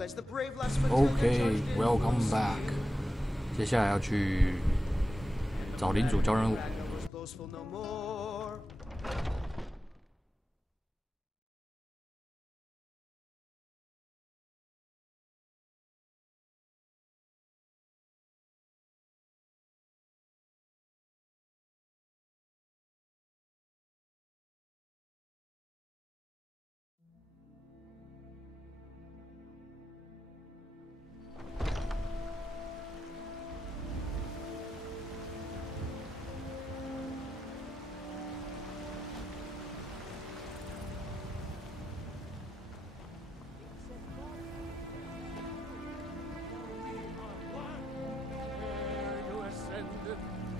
OK，welcome back。接下来要去找领主交任务。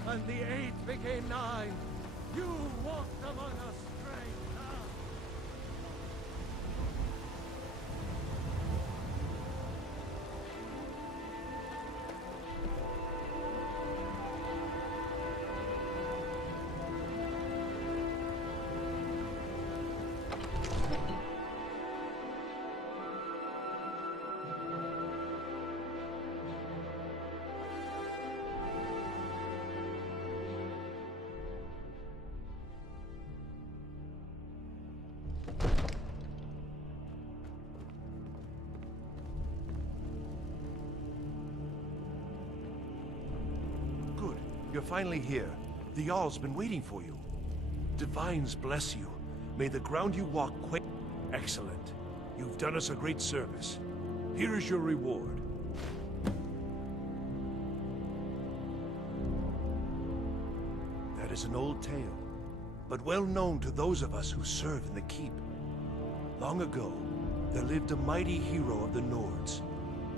And the 8th became 9. You walked among us straight now. You're finally here. The Jarl's been waiting for you. Divines bless you. May the ground you walk quake. Excellent. You've done us a great service. Here is your reward. That is an old tale, but well known to those of us who serve in the keep. Long ago, there lived a mighty hero of the Nords,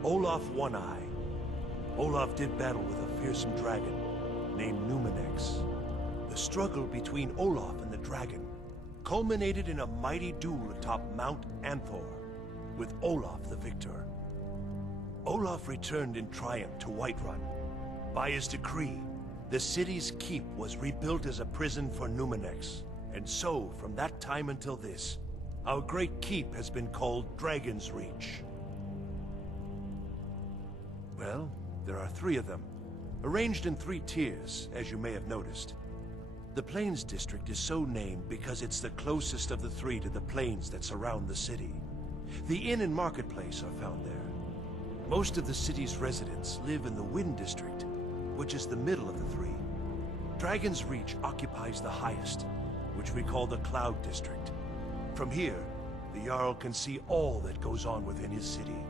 Olaf One-Eye. Olaf did battle with a fearsome dragon named Numenex. The struggle between Olaf and the dragon culminated in a mighty duel atop Mount Anthor, with Olaf the victor. Olaf returned in triumph to Whiterun. By his decree, the city's keep was rebuilt as a prison for Numenex. And so, from that time until this, our great keep has been called Dragon's Reach. Well, there are 3 of them, arranged in 3 tiers, as you may have noticed. The Plains District is so named because it's the closest of the 3 to the plains that surround the city. The inn and marketplace are found there. Most of the city's residents live in the Wind District, which is the middle of the 3. Dragon's Reach occupies the highest, which we call the Cloud District. From here, the Jarl can see all that goes on within his city.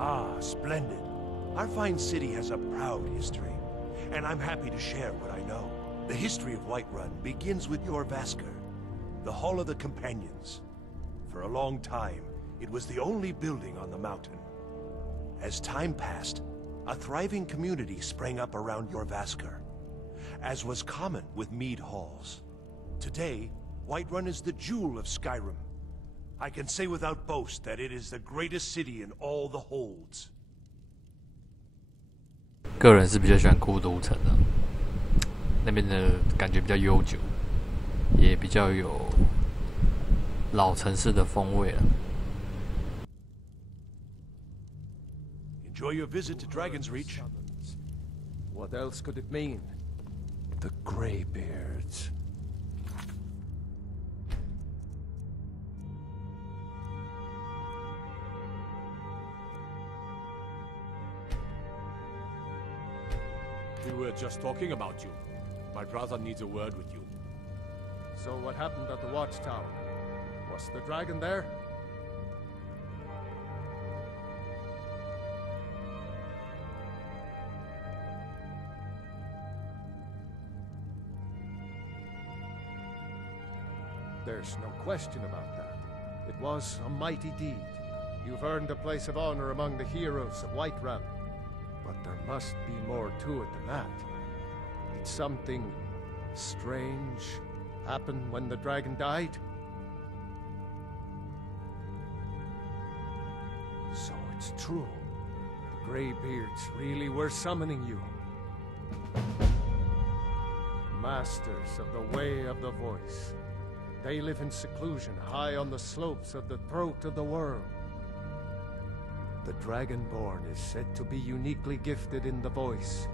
Ah, splendid. Our fine city has a proud history, and I'm happy to share what I know. The history of Whiterun begins with your Vasker, the Hall of the Companions. For a long time, it was the only building on the mountain. As time passed, a thriving community sprang up around your Vasker, as was common with mead halls. Today, Whiterun is the jewel of Skyrim. I can say without boast that it is the greatest city in all the holds. 个人是比较喜欢孤独城的，那边的感觉比较悠久，也比较有老城市的风味了。Enjoy your visit to Dragon's Reach. What else could it mean? The Greybeards. We were just talking about you. My brother needs a word with you. So what happened at the watchtower? Was the dragon there? There's no question about that. It was a mighty deed. You've earned a place of honor among the heroes of Whiterun. But there must be more to it than that. Did something strange happen when the dragon died? So it's true. The Greybeards really were summoning you. Masters of the Way of the Voice. They live in seclusion high on the slopes of the throat of the world. The Dragonborn is said to be uniquely gifted in the voice,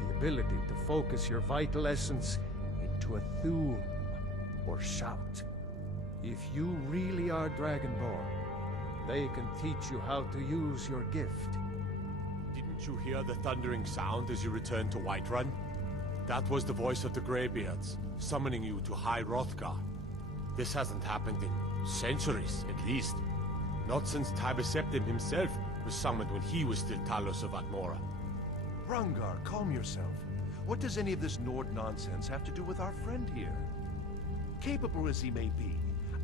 the ability to focus your vital essence into a thum, or shout. If you really are Dragonborn, they can teach you how to use your gift. Didn't you hear the thundering sound as you returned to Whiterun? That was the voice of the Greybeards, summoning you to High Hrothgar. This hasn't happened in centuries, at least. Not since Tibeseptim himself was summoned when he was still Talos of Atmora. Hrongar, calm yourself. What does any of this Nord nonsense have to do with our friend here? Capable as he may be,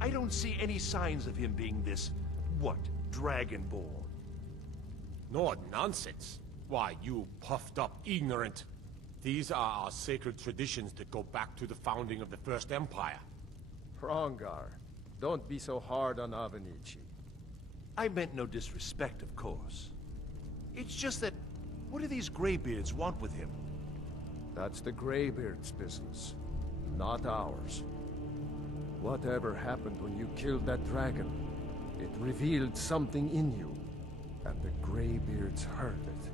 I don't see any signs of him being this, what, Dragonborn? Nord nonsense? Why, you puffed up ignorant. These are our sacred traditions that go back to the founding of the First Empire. Hrongar, don't be so hard on Avenici. I meant no disrespect, of course. It's just that, what do these Greybeards want with him? That's the Greybeards' business, not ours. Whatever happened when you killed that dragon, it revealed something in you, and the Greybeards heard it.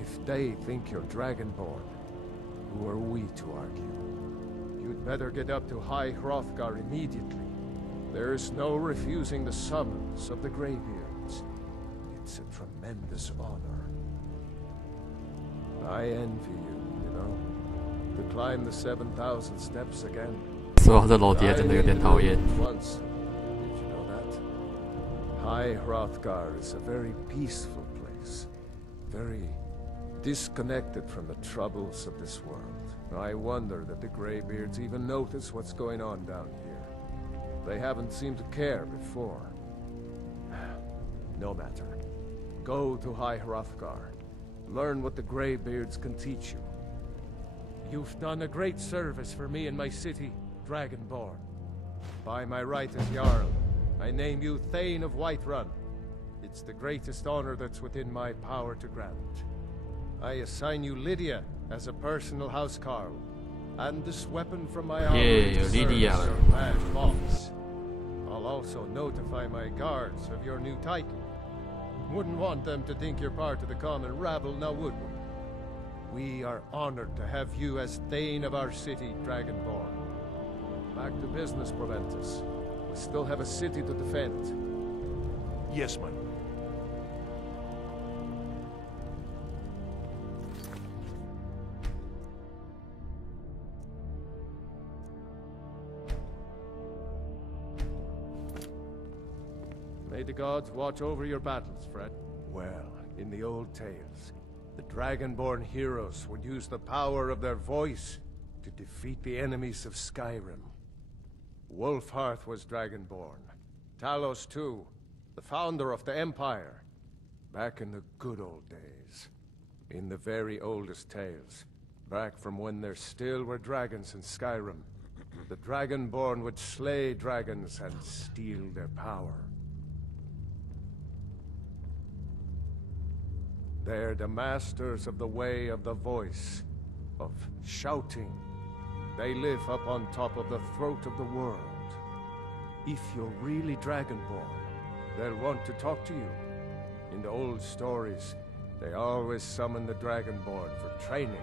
If they think you're Dragonborn, who are we to argue? You'd better get up to High Hrothgar immediately. There's no refusing the summons of the Greybeards. It's a tremendous honor. I envy you, you know, to climb the 7,000 steps again. 说到这楼梯还真的有点讨厌。 Once, did you know that? High Hrothgar is a very peaceful place, very disconnected from the troubles of this world. I wonder that the Greybeards even notice what's going on down here. They haven't seemed to care before. No matter. Go to High Hrothgar. Learn what the Greybeards can teach you. You've done a great service for me and my city, Dragonborn. By my right as Jarl, I name you Thane of Whiterun. It's the greatest honor that's within my power to grant. I assign you Lydia as a personal housecarl, and this weapon from my armor Yeah, Lydia. serves your badge of office. I'll also notify my guards of your new title. Wouldn't want them to think you're part of the common rabble, now would we? We are honored to have you as Thane of our city, Dragonborn. Back to business, Proventus. We still have a city to defend. Yes, my lord. May the gods watch over your battles, Fred. Well, in the old tales, the Dragonborn heroes would use the power of their voice to defeat the enemies of Skyrim. Wolfhearth was Dragonborn. Talos, too, the founder of the Empire. Back in the good old days. In the very oldest tales. Back from when there still were dragons in Skyrim. The Dragonborn would slay dragons and steal their power. They're the masters of the way of the voice, of shouting. They live up on top of the throat of the world. If you're really Dragonborn, they'll want to talk to you. In the old stories, they always summon the Dragonborn for training.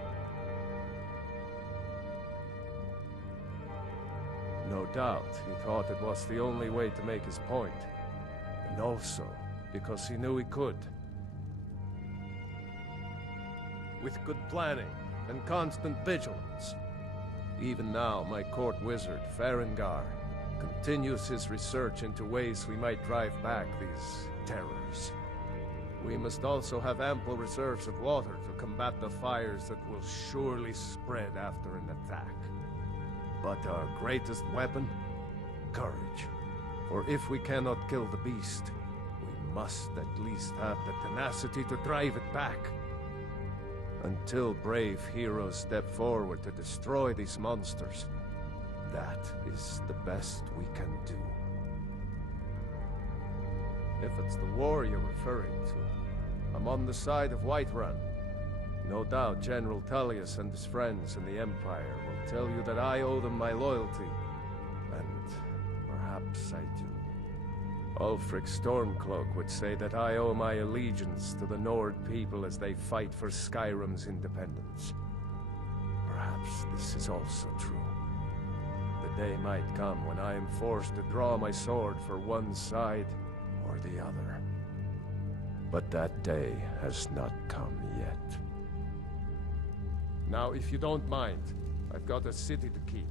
No doubt, he thought it was the only way to make his point. And also, because he knew he could. With good planning and constant vigilance. Even now, my court wizard, Farengar, continues his research into ways we might drive back these terrors. We must also have ample reserves of water to combat the fires that will surely spread after an attack. But our greatest weapon? Courage. For if we cannot kill the beast, we must at least have the tenacity to drive it back. Until brave heroes step forward to destroy these monsters, that is the best we can do. If it's the war you're referring to, I'm on the side of Whiterun. No doubt General Tullius and his friends in the Empire will tell you that I owe them my loyalty, Perhaps I do. Ulfric Stormcloak would say that I owe my allegiance to the Nord people as they fight for Skyrim's independence. Perhaps this is also true. The day might come when I am forced to draw my sword for one side or the other. But that day has not come yet. Now, if you don't mind, I've got a city to keep.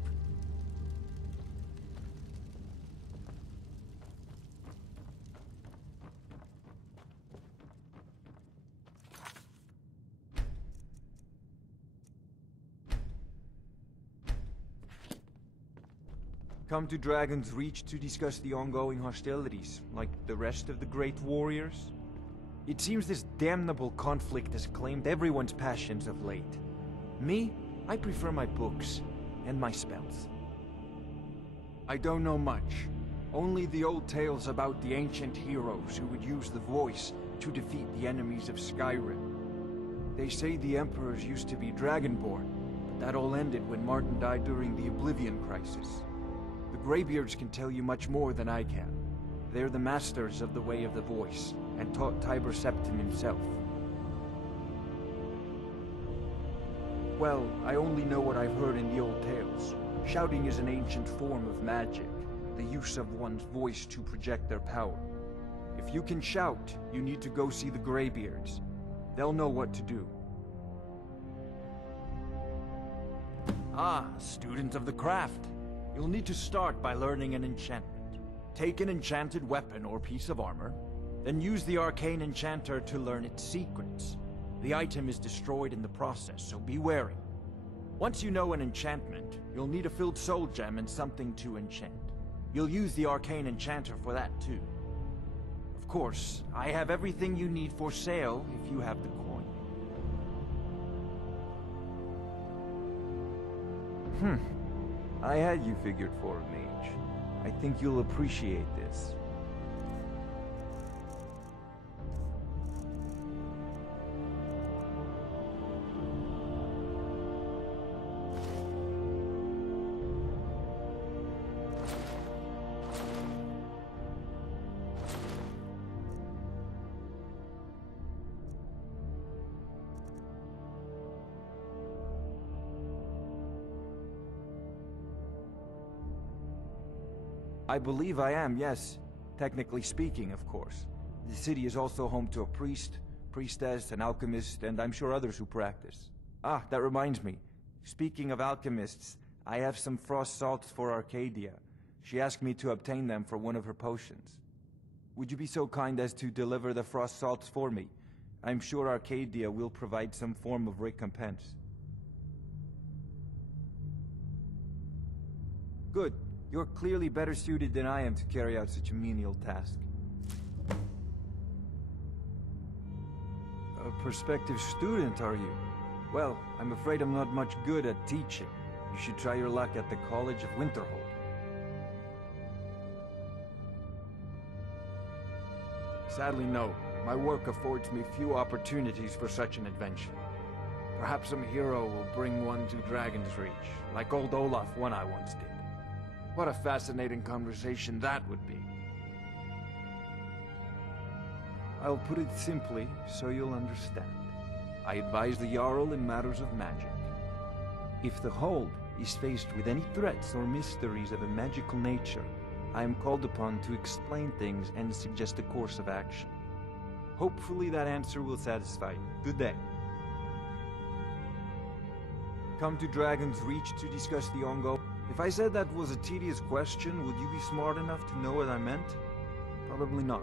Come to Dragon's Reach to discuss the ongoing hostilities, like the rest of the great warriors? It seems this damnable conflict has claimed everyone's passions of late. Me, I prefer my books, and my spells. I don't know much. Only the old tales about the ancient heroes who would use the voice to defeat the enemies of Skyrim. They say the emperors used to be dragonborn, but that all ended when Martin died during the Oblivion Crisis. The Greybeards can tell you much more than I can. They're the masters of the Way of the Voice, and taught Tiber Septim himself. Well, I only know what I've heard in the old tales. Shouting is an ancient form of magic, the use of one's voice to project their power. If you can shout, you need to go see the Greybeards. They'll know what to do. Ah, student of the craft. You'll need to start by learning an enchantment. Take an enchanted weapon or piece of armor, then use the arcane enchanter to learn its secrets. The item is destroyed in the process, so be wary. Once you know an enchantment, you'll need a filled soul gem and something to enchant. You'll use the arcane enchanter for that too. Of course, I have everything you need for sale if you have the coin. I had you figured for a mage. I think you'll appreciate this. I believe I am, yes. Technically speaking, of course. The city is also home to a priest, priestess, an alchemist, and I'm sure others who practice. Ah, that reminds me. Speaking of alchemists, I have some frost salts for Arcadia. She asked me to obtain them for one of her potions. Would you be so kind as to deliver the frost salts for me? I'm sure Arcadia will provide some form of recompense. Good. You're clearly better suited than I am to carry out such a menial task. A prospective student, are you? Well, I'm afraid I'm not much good at teaching. You should try your luck at the College of Winterhold. Sadly, no. My work affords me few opportunities for such an adventure. Perhaps some hero will bring one to Dragon's Reach, like old Olaf one I once did. What a fascinating conversation that would be. I'll put it simply, so you'll understand. I advise the Jarl in matters of magic. If the Hold is faced with any threats or mysteries of a magical nature, I am called upon to explain things and suggest a course of action. Hopefully that answer will satisfy you. Good day. Come to Dragon's Reach to discuss the ongoing... If I said that was a tedious question, would you be smart enough to know what I meant? Probably not.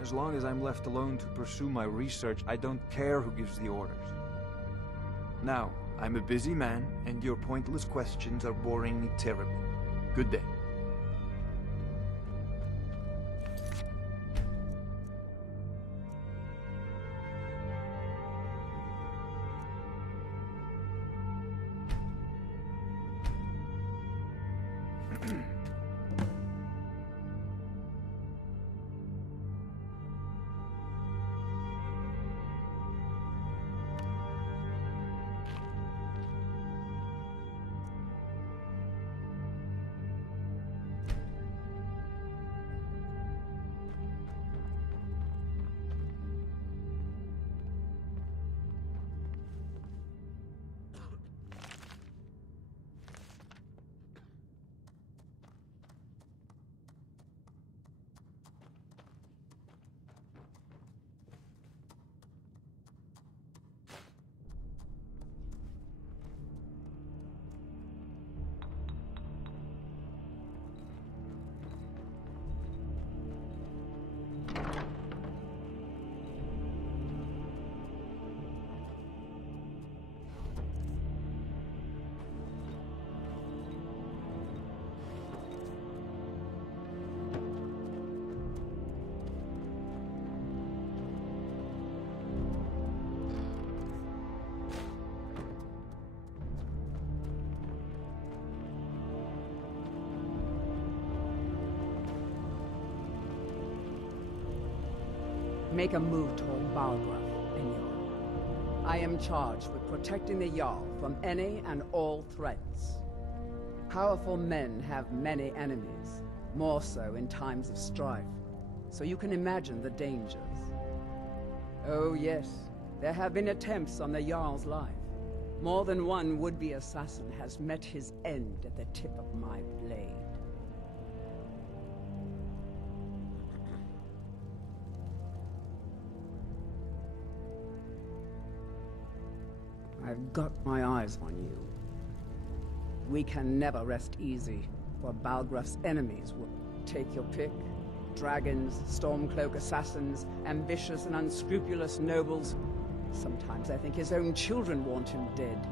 As long as I'm left alone to pursue my research, I don't care who gives the orders. Now, I'm a busy man, and your pointless questions are boring me terribly. Good day. make a move toward Balgraf and Jarl. I am charged with protecting the Jarl from any and all threats. Powerful men have many enemies, more so in times of strife, so you can imagine the dangers. Oh yes, there have been attempts on the Jarl's life. More than one would-be assassin has met his end at the tip of my blade. I've got my eyes on you. We can never rest easy, for Balgraf's enemies will take your pick. Dragons, Stormcloak assassins, ambitious and unscrupulous nobles. Sometimes I think his own children want him dead.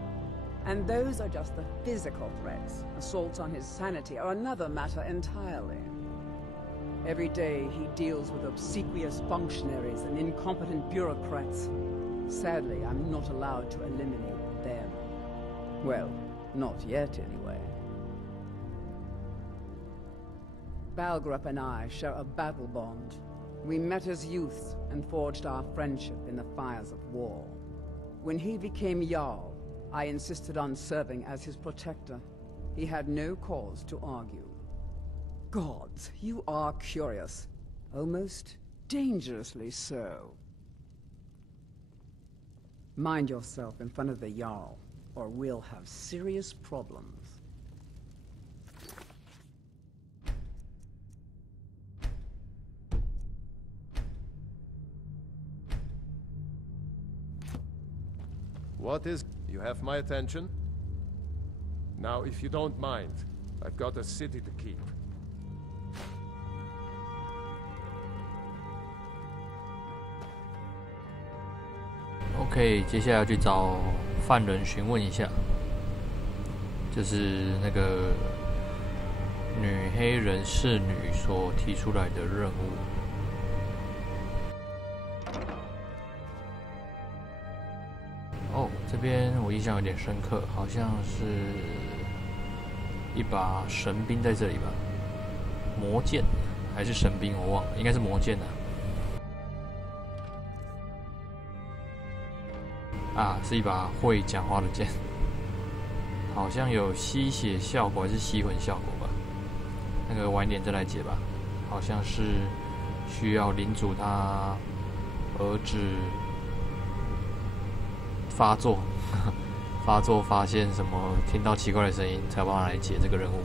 And those are just the physical threats. Assaults on his sanity are another matter entirely. Every day he deals with obsequious functionaries and incompetent bureaucrats. Sadly, I'm not allowed to eliminate them. Well, not yet anyway. Balgraf and I share a battle bond. We met as youths and forged our friendship in the fires of war. When he became Jarl, I insisted on serving as his protector. He had no cause to argue. Gods, you are curious. Almost dangerously so. Mind yourself in front of the Jarl, or we'll have serious problems. What is... You have my attention? Now, if you don't mind, I've got a city to keep. OK， 接下来要去找犯人询问一下，就是那个女黑人侍女所提出来的任务。哦，这边我印象有点深刻，好像是一把神兵在这里吧？魔剑还是神兵？我忘了，应该是魔剑啊。啊，是一把会讲话的剑，好像有吸血效果还是吸魂效果吧？那个晚点再来解吧。好像是需要领主他儿子发作，发现什么，听到奇怪的声音，才帮他来解这个任务。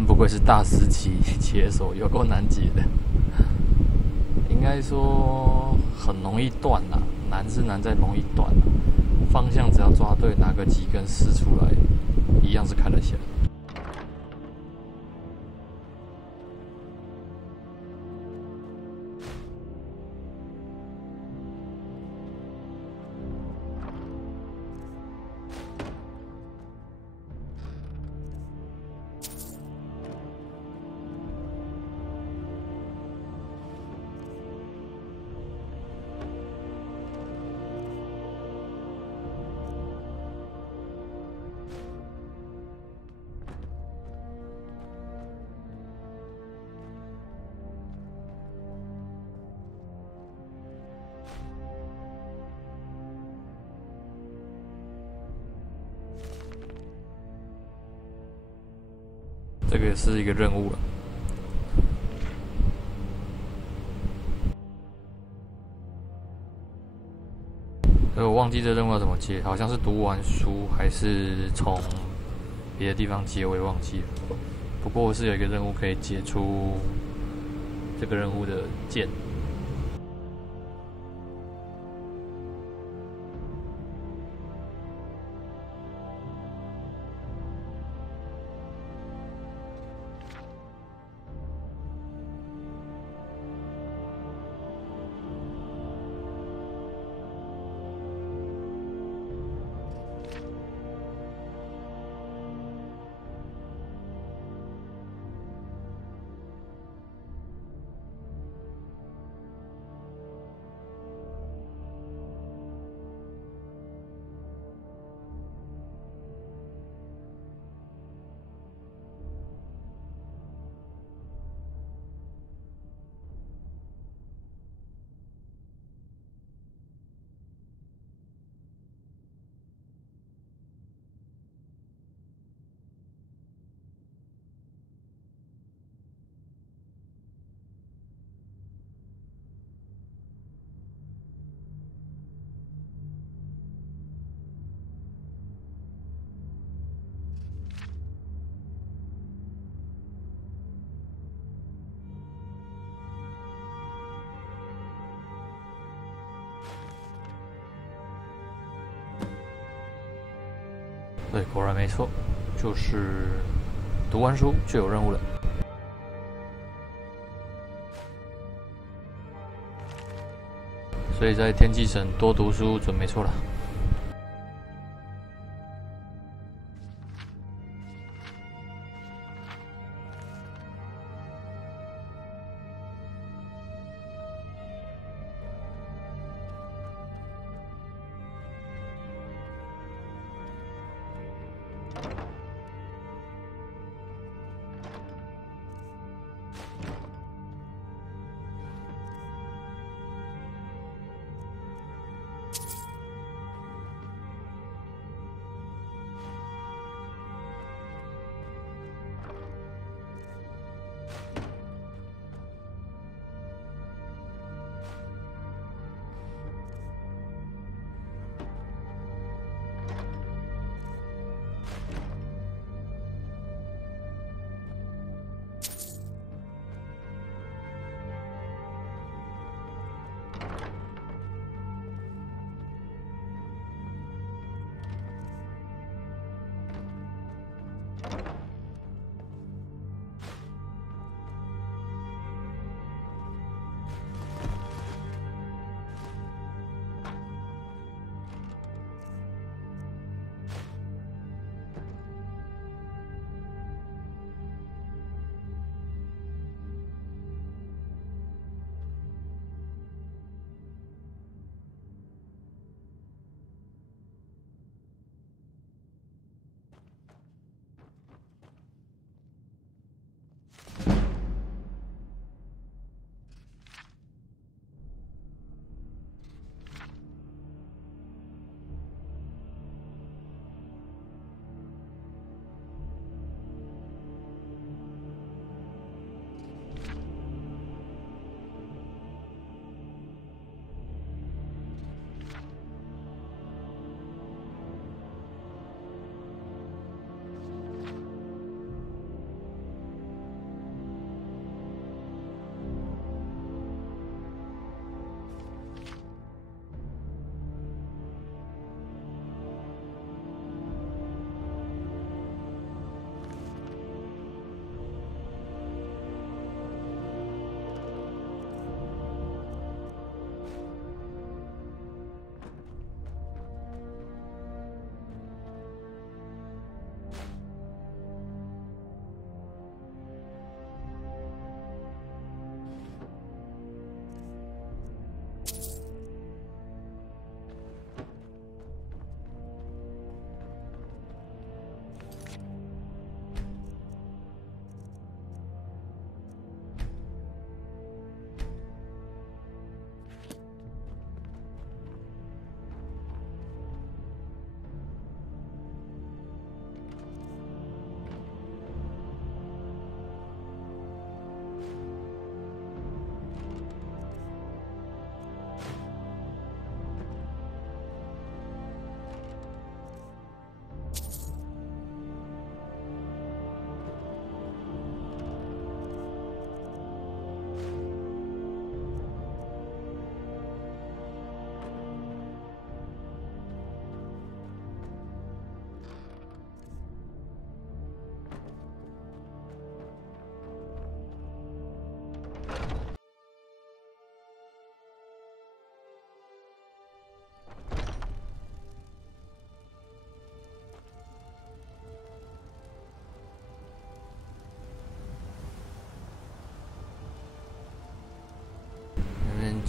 真不愧是大师级解手，有够难解的。应该说很容易断啦，难是难在容易断啦。方向只要抓对，拿个几根丝出来，一样是开得起来。这个是一个任务了。我忘记这任务要怎么接，好像是读完书还是从别的地方接，我也忘记了。不过是有一个任务可以解出这个任务的剑。对，果然没错，就是读完书就有任务了。所以在天际城多读书准没错了。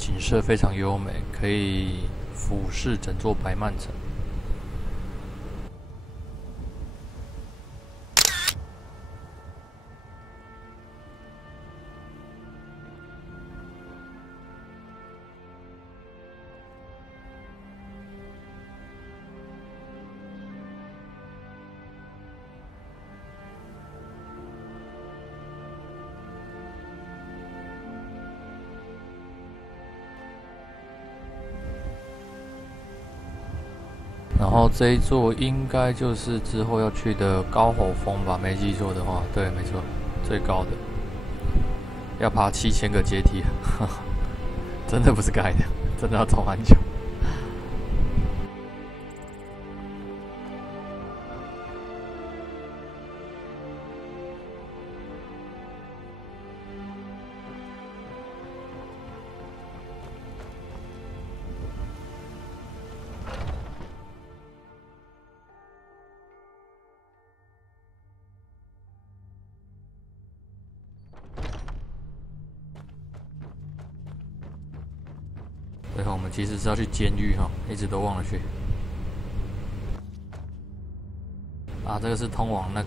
景色非常优美，可以俯视整座白曼城。然后这一座应该就是之后要去的高吼峰吧，没记错的话，对，没错，最高的，要爬7000个阶梯，真的不是盖的，真的要走很久。对，我们其实是要去监狱哈，一直都忘了去。啊，这个是通往那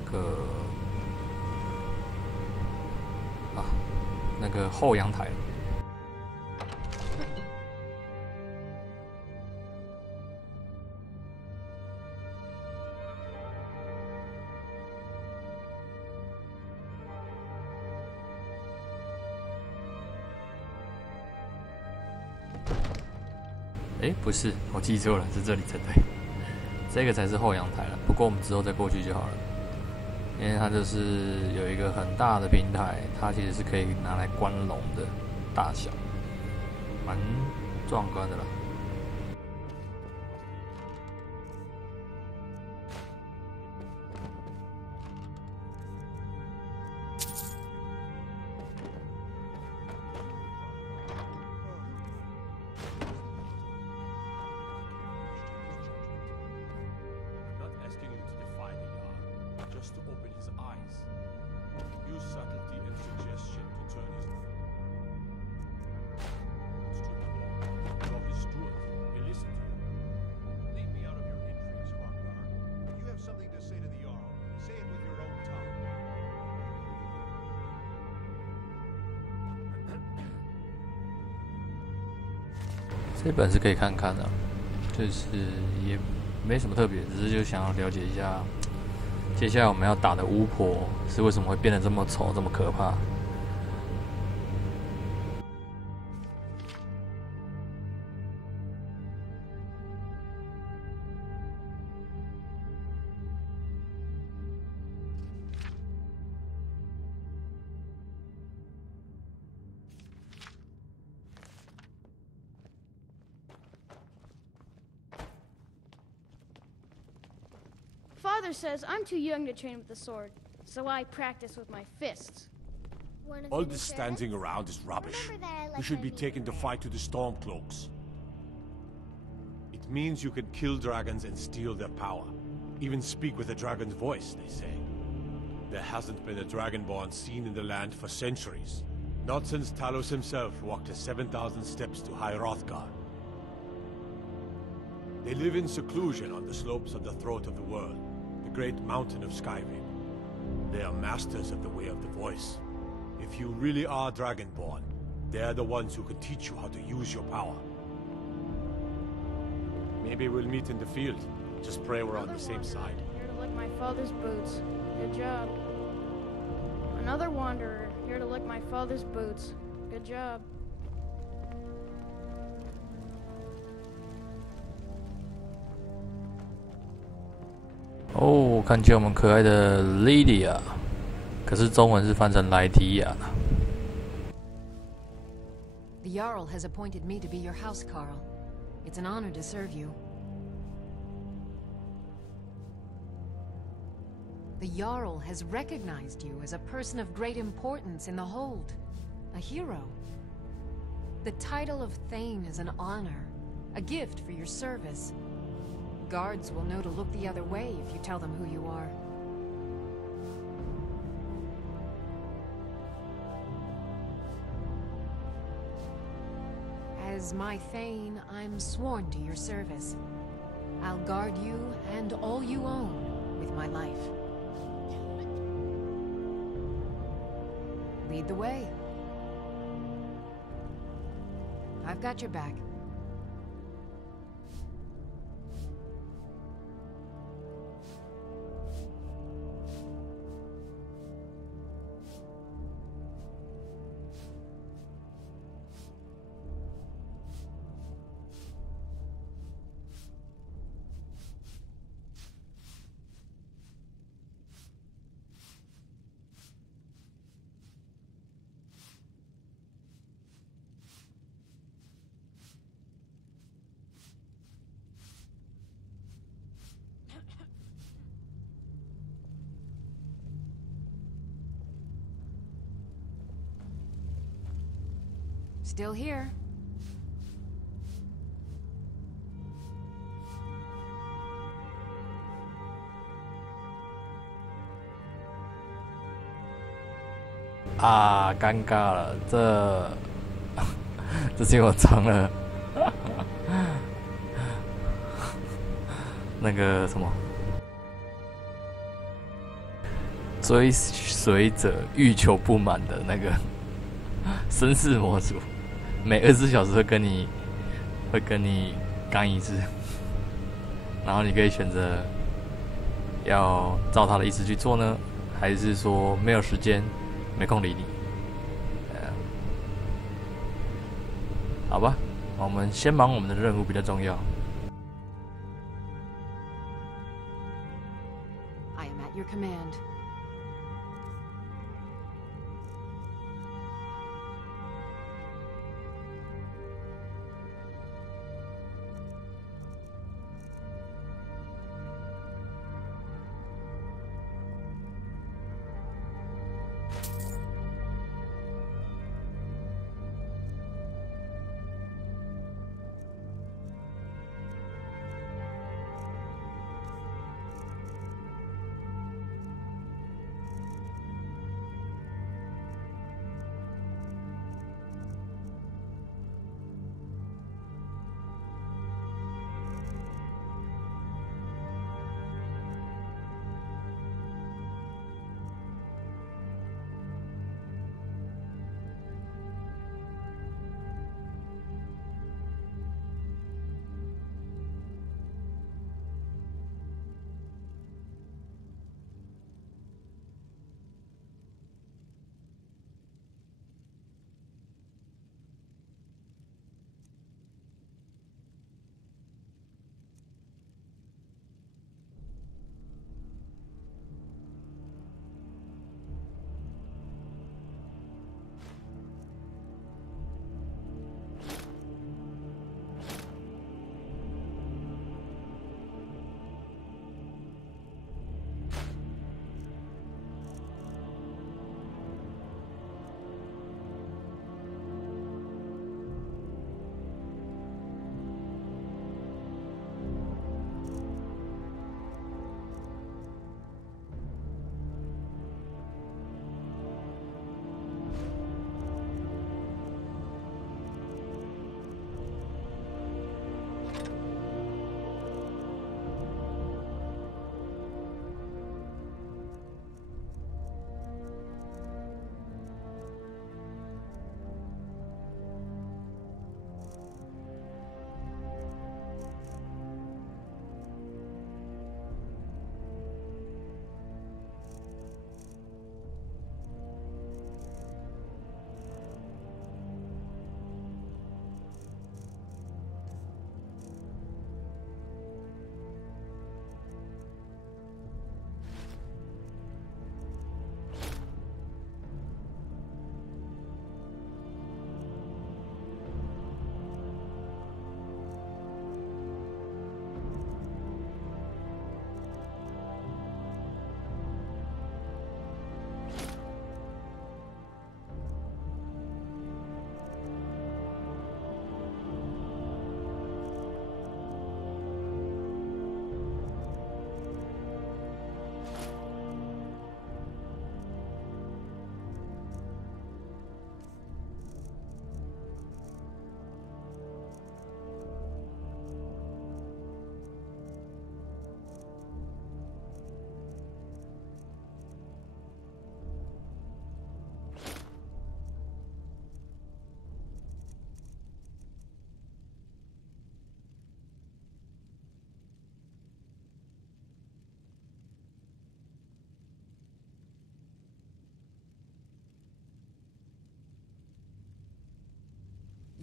个后阳台。不是，我记错了，是这里才对。这个才是后阳台了，不过我们之后再过去就好了。因为它就是有一个很大的平台，它其实是可以拿来关笼的大小，蛮壮观的啦。这本是可以看看的，就是也没什么特别，只是就想要了解一下，接下来我们要打的巫婆是为什么会变得这么丑、这么可怕。Father says I'm too young to train with the sword, so I practice with my fists. All this standing around is rubbish. You should be taken to fight to the Stormcloaks. It means you can kill dragons and steal their power. Even speak with a dragon's voice, they say. There hasn't been a dragonborn seen in the land for centuries. Not since Talos himself walked the 7,000 steps to High Hrothgar. They live in seclusion on the slopes of the throat of the world, the great mountain of Skyrim. They are masters of the way of the voice. If you really are Dragonborn, they're the ones who can teach you how to use your power. Maybe we'll meet in the field. Just pray we're on the same side. Here to lick my father's boots. Good job. Another wanderer, here to lick my father's boots. Good job. Oh, 看见我们可爱的 Lydia， 可是中文是翻成莱提亚。The Jarl has appointed me to be your housecarl. It's an honor to serve you. The Jarl has recognized you as a person of great importance in the Hold, a hero. The title of Thane is an honor, a gift for your service. Guards will know to look the other way if you tell them who you are. As my Thane, I'm sworn to your service. I'll guard you and all you own with my life. Lead the way. I've got your back. Still here.啊，尴尬了，这是因为我藏了那个什么追随者欲求不满的那个绅士模组。每24小时会跟你干一次，然后你可以选择要照他的意思去做呢，还是说没有时间、没空理你。好吧，我们先忙我们的任务比较重要。I am at your command.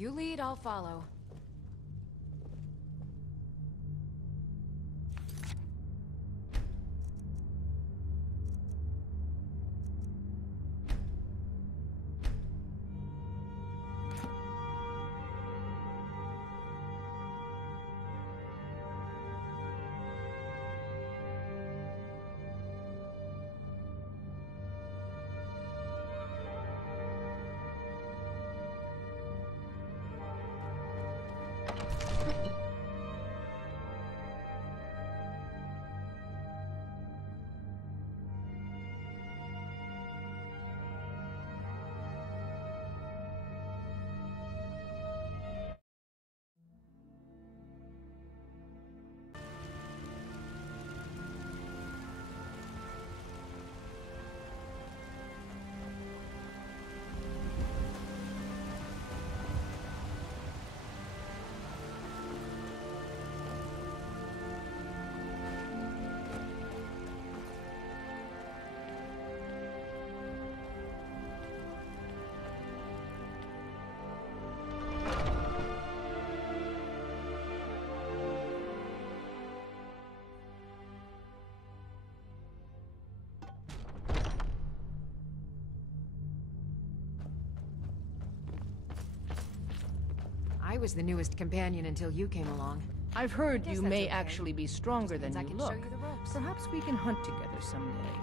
You lead, I'll follow. I was the newest companion until you came along. I've heard you may okay. actually be stronger Just than means I you can look. show you the ropes. Perhaps we can hunt together someday.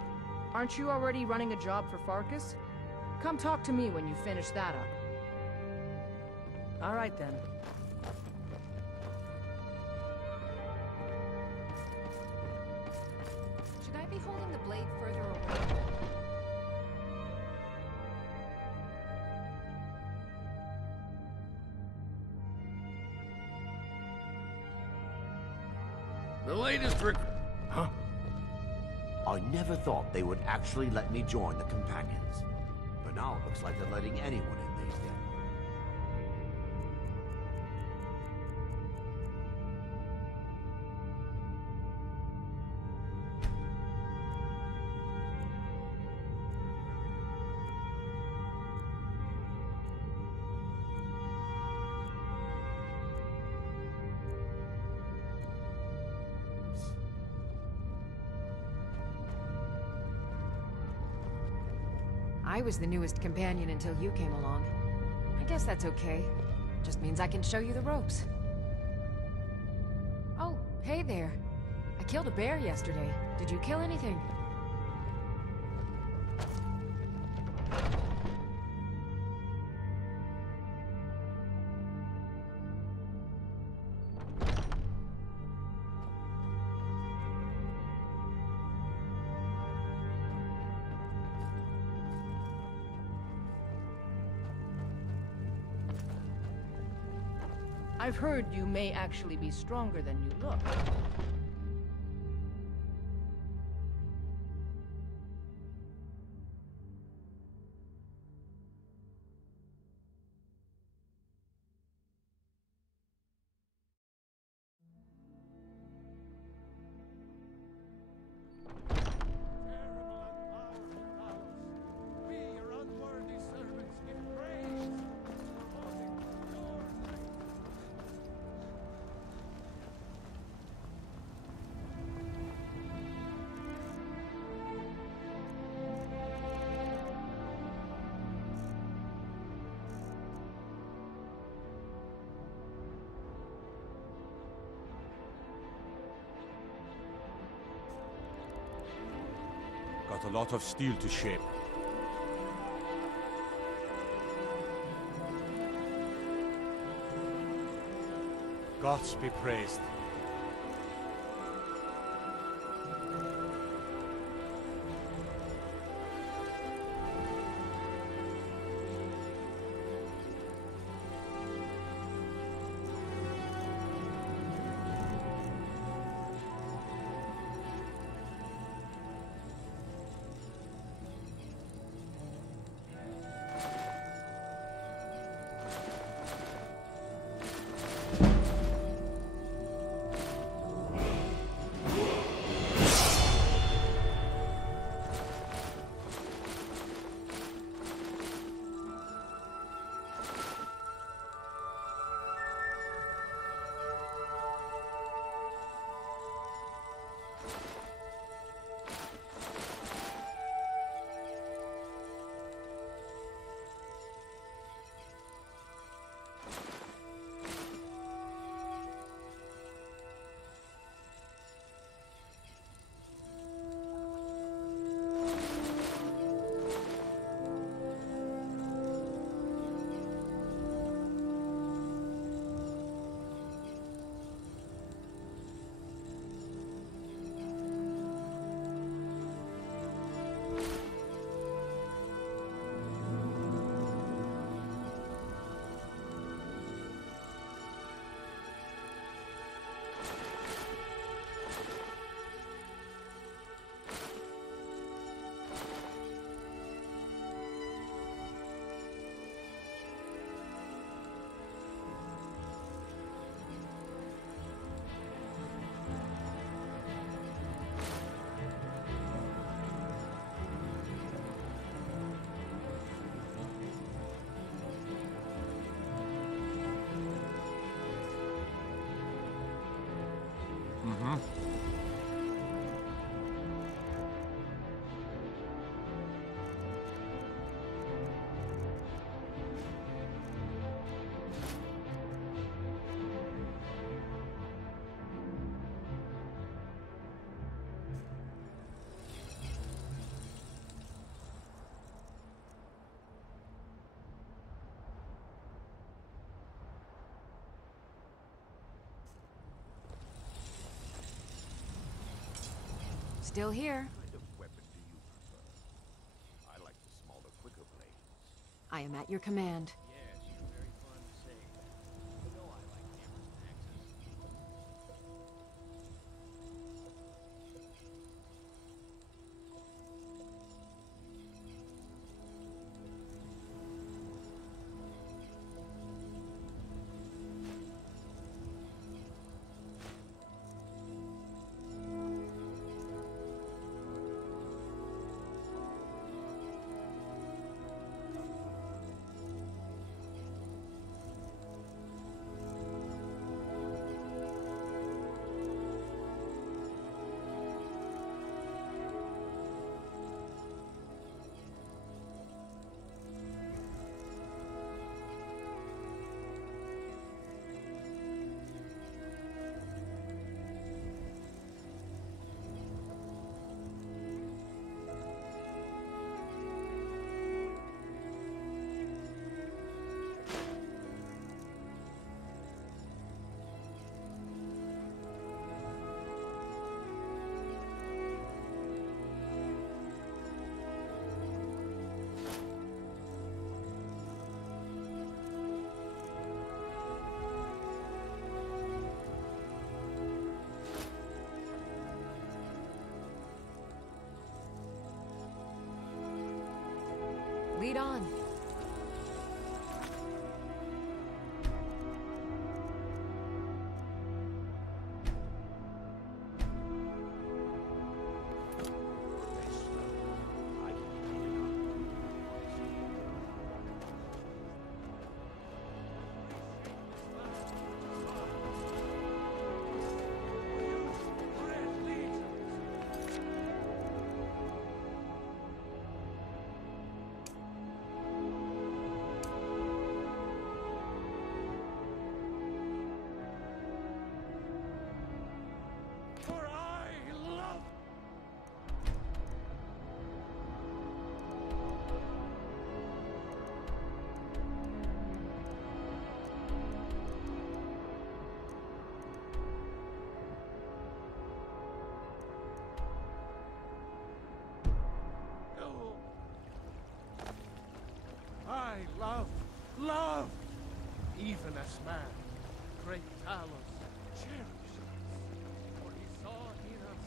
Aren't you already running a job for Farkas? Come talk to me when you finish that up. All right then. Should I be holding the blade further away? The latest Huh? I never thought they would actually let me join the Companions. But now it looks like they're letting anyone in these days. I was the newest companion until you came along. I guess that's okay. Just means I can show you the ropes. Oh, hey there. I killed a bear yesterday. Did you kill anything? I've heard you may actually be stronger than you look. Got a lot of steel to shape. Gods be praised. 嗯哼。Still here. What kind of weapon do you prefer? I like the smaller, quicker blades. I am at your command. Yes, you're very fond of saying that. You know I like hammers and axes. Lead on. Love! Even as man, great Talos cherishes us, for he saw in us.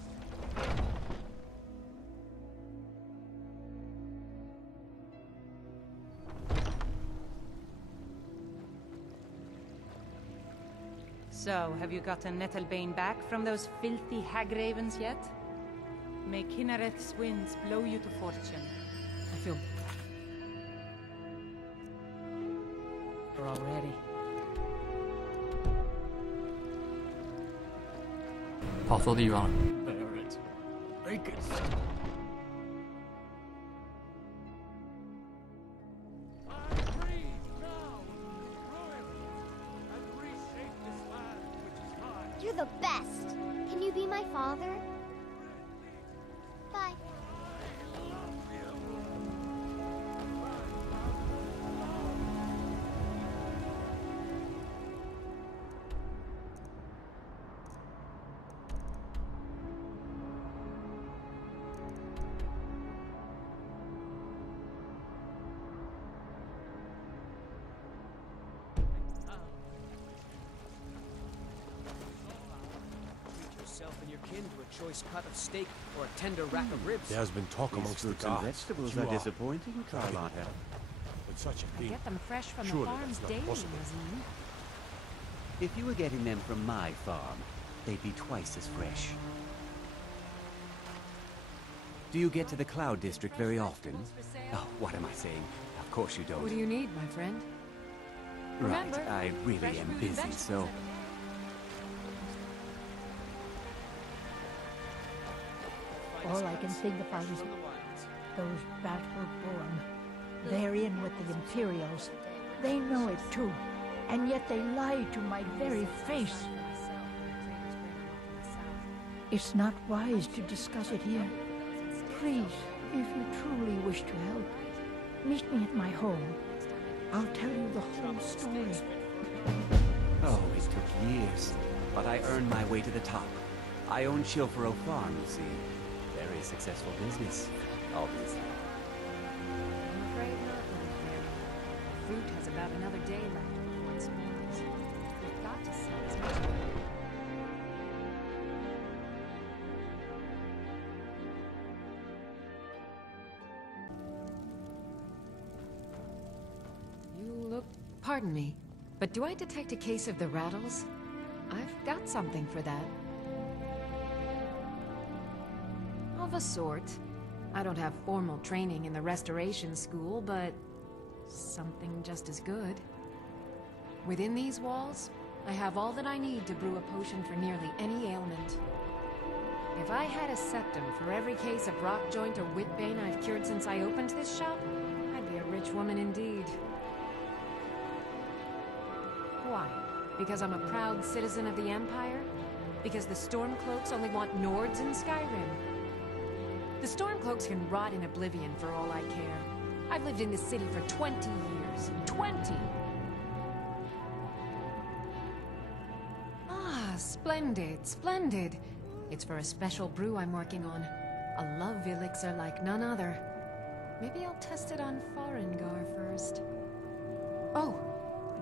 So, have you gotten Nettlebane back from those filthy hag-ravens yet? May Kinnereth's winds blow you to fortune. I feel already. 跑错地方了。 Barrett, make it stop. I breathe now, ruin and reshape this land which is mine. You're the best. Can you be my father? Bye. And your kin to a choice cut of steak or a tender rack of ribs. There has been talk amongst the Fruits and gods. vegetables You are disappointing, Carlotta. But such a I thing. get them fresh from Surely the farms that's not daily, possible. Nazim. If you were getting them from my farm, they'd be twice as fresh. Do you get to the Cloud District very often? Oh, what am I saying? Of course you don't. What do you need, my friend? Right, Remember, I really fresh am fruit and busy, vegetables so... All I can think about is those battle-born. They're in with the Imperials. They know it too, and yet they lie to my very face. It's not wise to discuss it here. Please, if you truly wish to help, meet me at my home. I'll tell you the whole story. Oh, it took years, but I earned my way to the top. I own Chilfaro Farm, you see. Very successful business, obviously. I'm afraid not, little Mary. Fruit has about another day left before it spoils. We've got to sell as much of it. You look... Pardon me, but do I detect a case of the rattles? I've got something for that. Of a sort. I don't have formal training in the restoration school, but something just as good. Within these walls, I have all that I need to brew a potion for nearly any ailment. If I had a septum for every case of rock joint or whitbane I've cured since I opened this shop, I'd be a rich woman indeed. Why? Because I'm a proud citizen of the Empire? Because the Stormcloaks only want Nords in Skyrim? The Stormcloaks can rot in oblivion for all I care. I've lived in this city for 20 years. 20! Ah, splendid, splendid. It's for a special brew I'm working on. A love elixir like none other. Maybe I'll test it on Farengar first. Oh,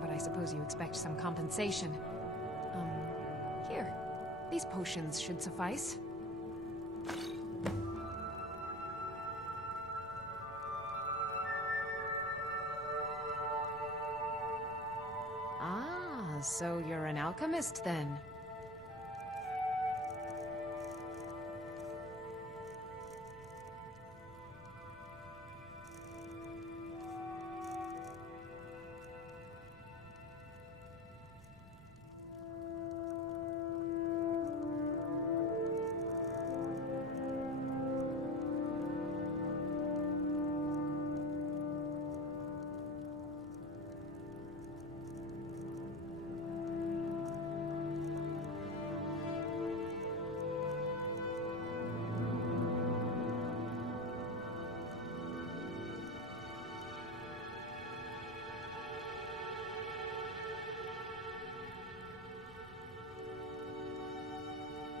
but I suppose you expect some compensation. Here. These potions should suffice. Ah, so you're an alchemist then?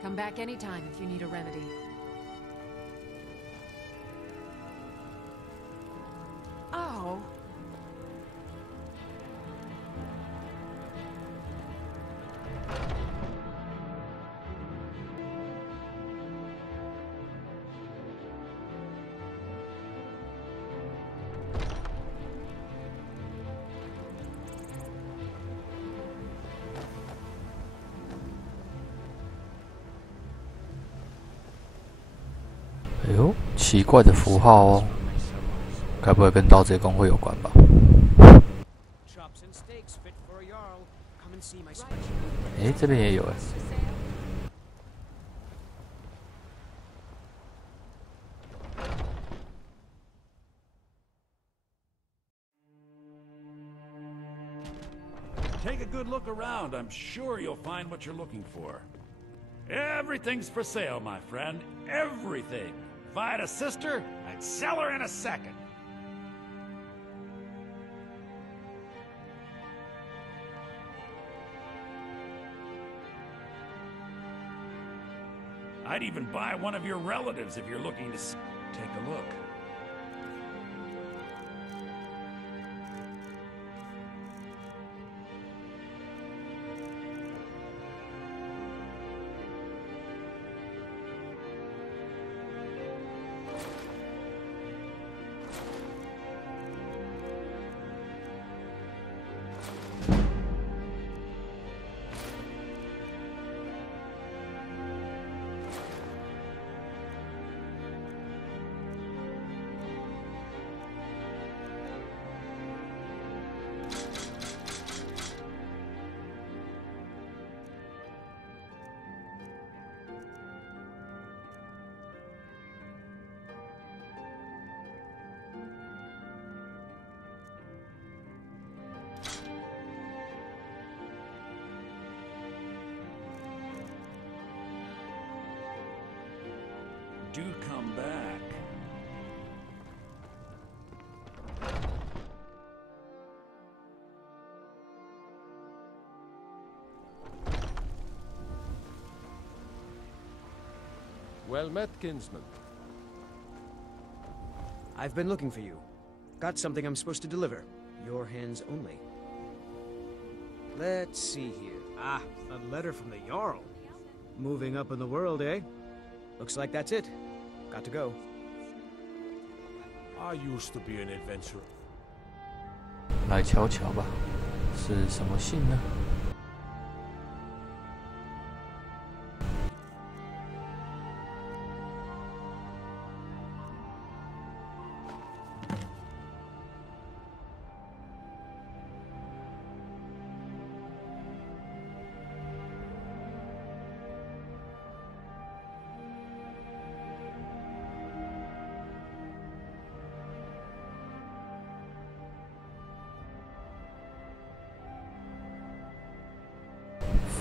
Come back anytime if you need a remedy. Oh.哎呦，奇怪的符号哦，该不会跟盗贼公会有关吧？哎，这边也有哎。Take a good look around. I'm sure you'll find what you're looking for. Everything's for sale, my friend. Everything. If I had a sister, I'd sell her in a second. I'd even buy one of your relatives if you're looking to take a look. do come back. Well met, kinsman. I've been looking for you. Got something I'm supposed to deliver. Your hands only. Let's see here. Ah, a letter from the Jarl. Moving up in the world, eh? Looks like that's it. Got to go. I used to be an adventurer. 来瞧瞧吧，是什么信呢？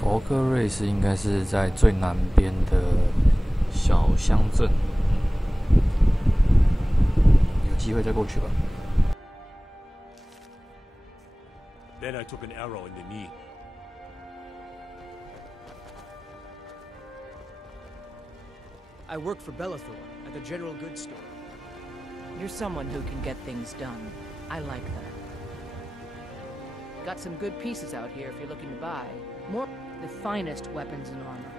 佛克瑞斯应该是在最南边的小乡镇，有机会再过去吧。Then I took an arrow in the knee. I work for Bellathor at the General Goods Store. You're someone who can get things done. I like that. Got some good pieces out here if you're looking to buy. More the finest weapons and armor.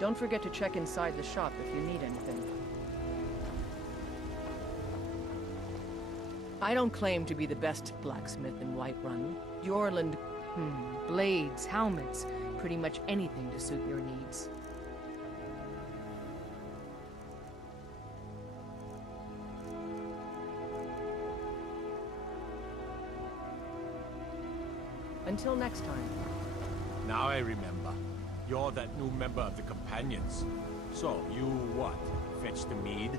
Don't forget to check inside the shop if you need anything. I don't claim to be the best blacksmith in Whiterun. Yorland, blades, helmets, pretty much anything to suit your needs. Until next time. Now I remember. You're that new member of the Companions. So, you what? Fetch the mead?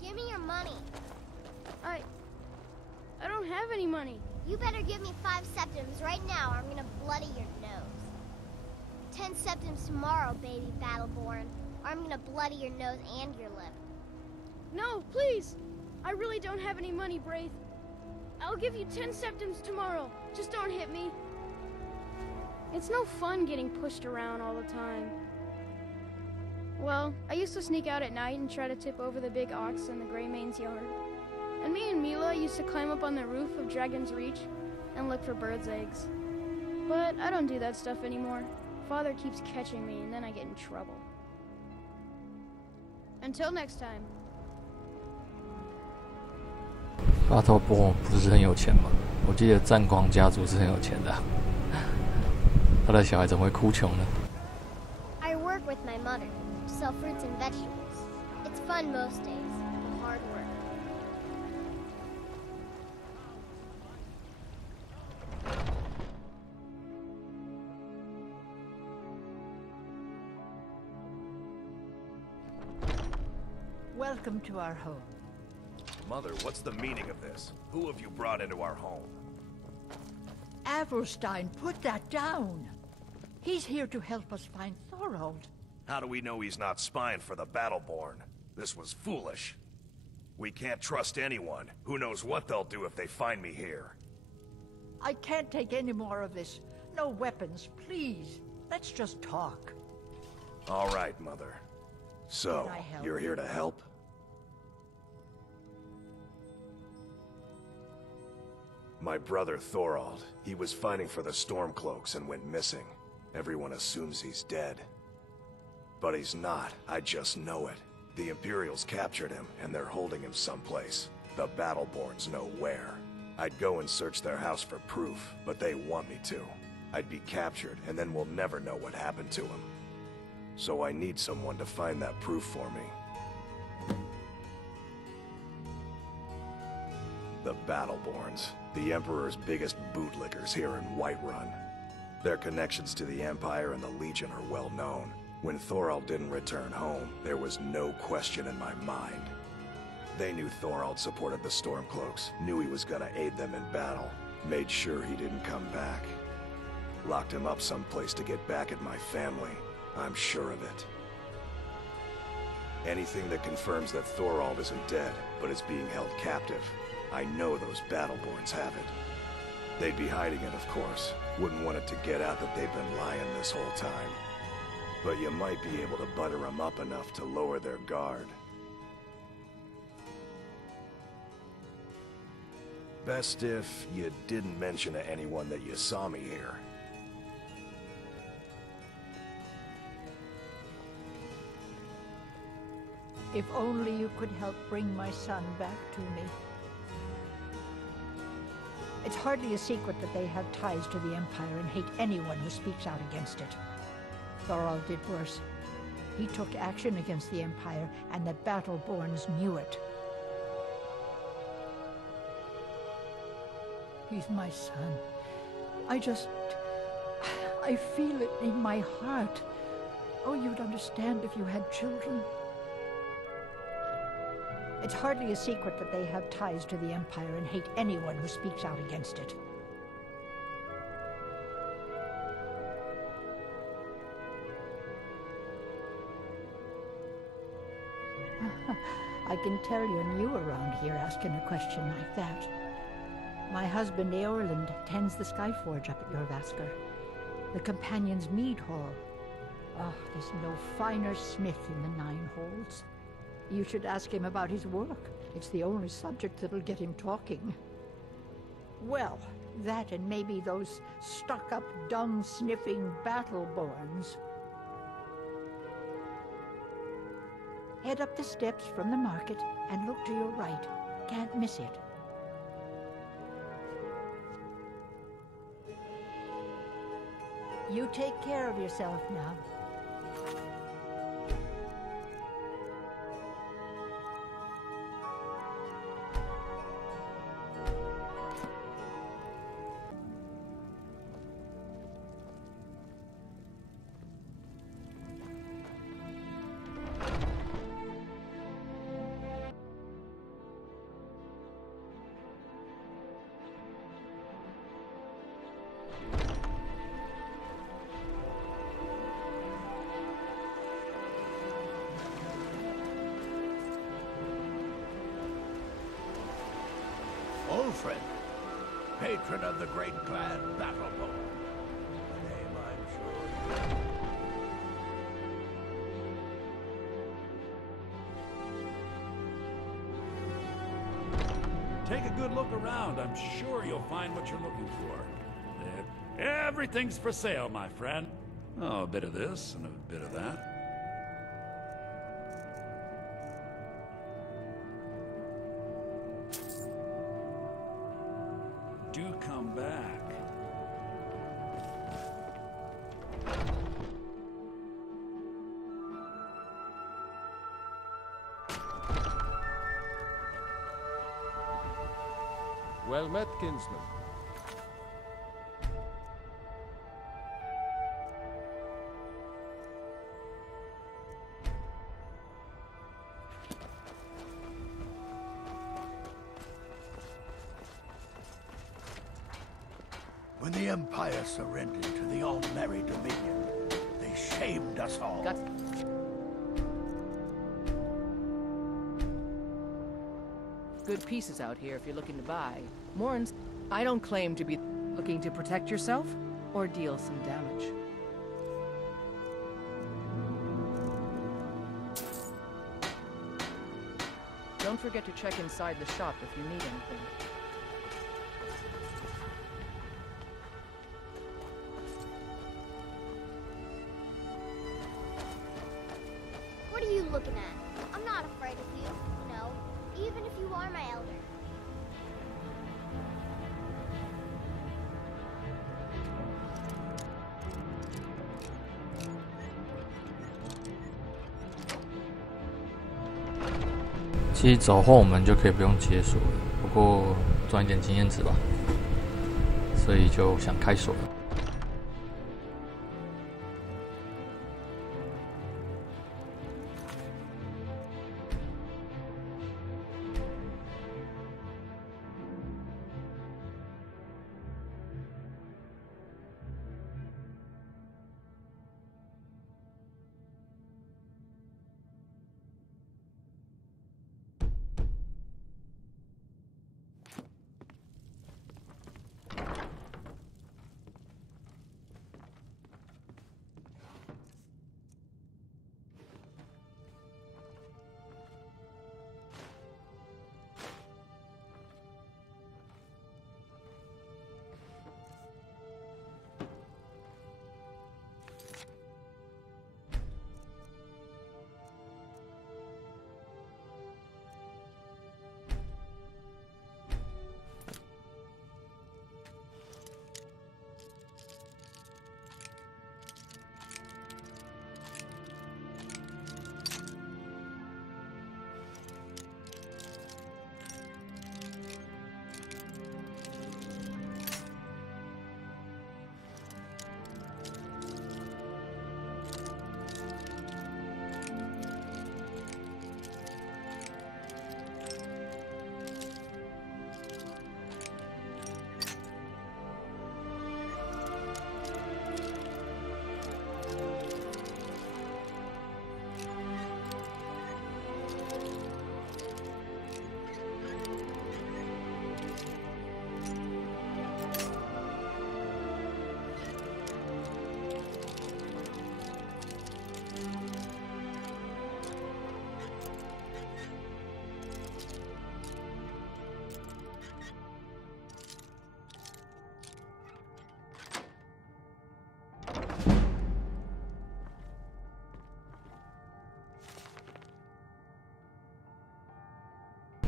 Give me your money. I don't have any money. You better give me 5 septims right now or I'm gonna bloody your nose. 10 septims tomorrow, baby Battleborn, or I'm gonna bloody your nose and your lip. No, please! I really don't have any money, Braith. I'll give you 10 septims tomorrow. Just don't hit me. It's no fun getting pushed around all the time. Well, I used to sneak out at night and try to tip over the big ox in the Greymane's yard. And me and Mila used to climb up on the roof of Dragon's Reach and look for birds' eggs. But I don't do that stuff anymore. Father keeps catching me and then I get in trouble. Until next time. 巴托波不是很有钱吗？我记得战光家族是很有钱的啊，他的小孩怎么会哭穷呢？ I work with my mother to sell fruits and vegetables. It's fun most days, but hard work. Welcome to our home. Mother, what's the meaning of this? Who have you brought into our home? Avrstein, put that down. He's here to help us find Thorold. How do we know he's not spying for the Battleborn? This was foolish. We can't trust anyone. Who knows what they'll do if they find me here? I can't take any more of this. No weapons, please. Let's just talk. All right, Mother. So, Can I help? you're here to help? My brother Thorold, he was fighting for the Stormcloaks and went missing. Everyone assumes he's dead. But he's not, I just know it. The Imperials captured him, and they're holding him someplace. The Battleborns know where. I'd go and search their house for proof, but they want me to. I'd be captured, and then we'll never know what happened to him. So I need someone to find that proof for me. The Battleborns, the Emperor's biggest bootlickers here in Whiterun. Their connections to the Empire and the Legion are well known. When Thorold didn't return home, there was no question in my mind. They knew Thorold supported the Stormcloaks, knew he was gonna aid them in battle, made sure he didn't come back. Locked him up someplace to get back at my family. I'm sure of it. Anything that confirms that Thorold isn't dead, but is being held captive. I know those Battleborns have it. They'd be hiding it, of course. Wouldn't want it to get out that they've been lying this whole time. But you might be able to butter them up enough to lower their guard. Best if you didn't mention to anyone that you saw me here. If only you could help bring my son back to me. It's hardly a secret that they have ties to the Empire and hate anyone who speaks out against it. Thorold did worse. He took action against the Empire, and the Battleborns knew it. He's my son. I feel it in my heart. Oh, you'd understand if you had children. It's hardly a secret that they have ties to the Empire and hate anyone who speaks out against it. I can tell you're new around here asking a question like that. My husband Eorland tends the Skyforge up at Jorvaskr, the Companion's Mead Hall. Oh, there's no finer smith in the Nine Holds. You should ask him about his work. It's the only subject that'll get him talking. Well, that and maybe those stuck-up, dung-sniffing Battleborns. Head up the steps from the market and look to your right. Can't miss it. You take care of yourself now. patron of the great clan Battleborn. A name I'm sure you... Take a good look around. I'm sure you'll find what you're looking for. Everything's for sale, my friend. Oh, a bit of this and a bit of that. Do come back. Well met, kinsman. When the Empire surrendered to the All-Merry Dominion, they shamed us all. Good pieces out here if you're looking to buy. Morns, I don't claim to be looking to protect yourself or deal some damage. Don't forget to check inside the shop if you need anything. What are you looking at? I'm not afraid of you, you know, even if you are my elder. "其实走后门就可以不用解锁了，不过赚一点经验值吧，所以就想开锁了。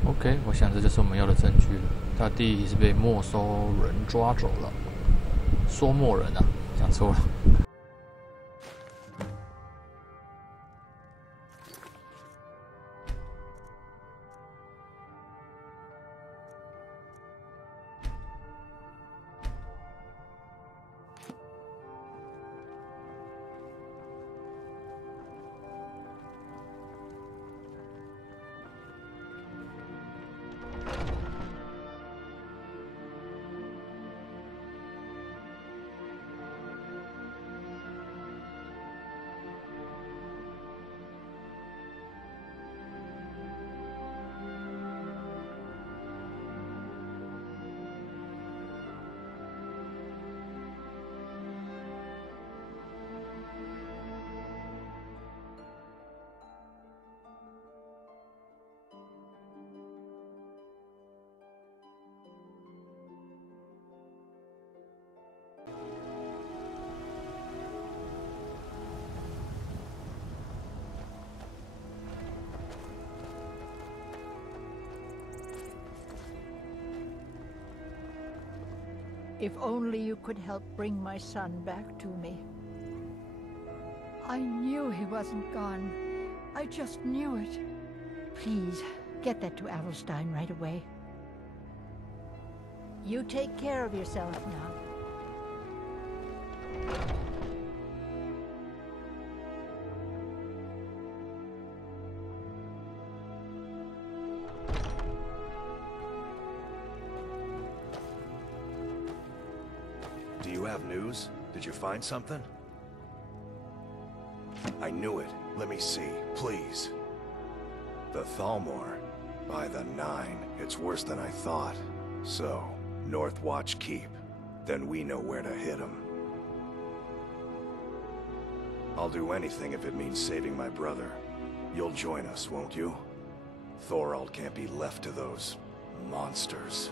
OK， 我想这就是我们要的证据了。他弟是被没收人抓走了，说没人啊，讲错了。If only you could help bring my son back to me. I knew he wasn't gone. I just knew it. Please, get that to Adelstein right away. You take care of yourself now. Do you have news? Did you find something? I knew it. Let me see, please. The Thalmor. By the 9, it's worse than I thought. So, Northwatch Keep. Then we know where to hit him. I'll do anything if it means saving my brother. You'll join us, won't you? Thorald can't be left to those monsters.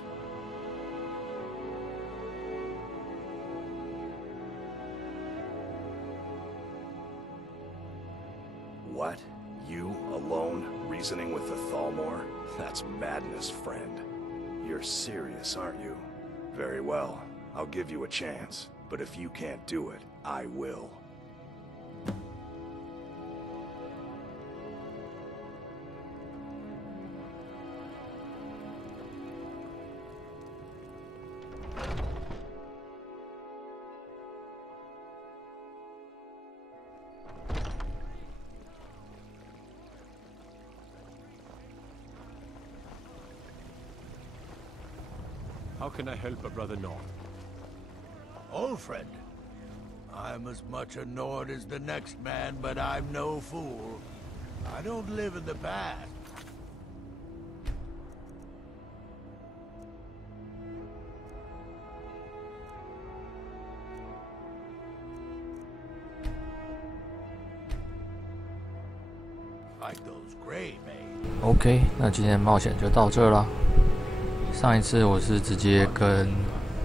What? You, alone, reasoning with the Thalmor? That's madness, friend. You're serious, aren't you? Very well. I'll give you a chance. But if you can't do it, I will. How can I help a brother Nord? Old friend. I'm as much a Nord as the next man, but I'm no fool. I don't live in the past. Like those gray maids. OK， 那今天冒险就到这了。上一次我是直接跟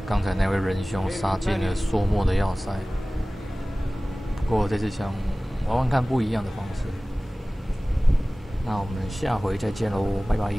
刚才那位仁兄杀进了缩墨的要塞，不过这次想玩玩看不一样的方式。那我们下回再见喽，拜拜。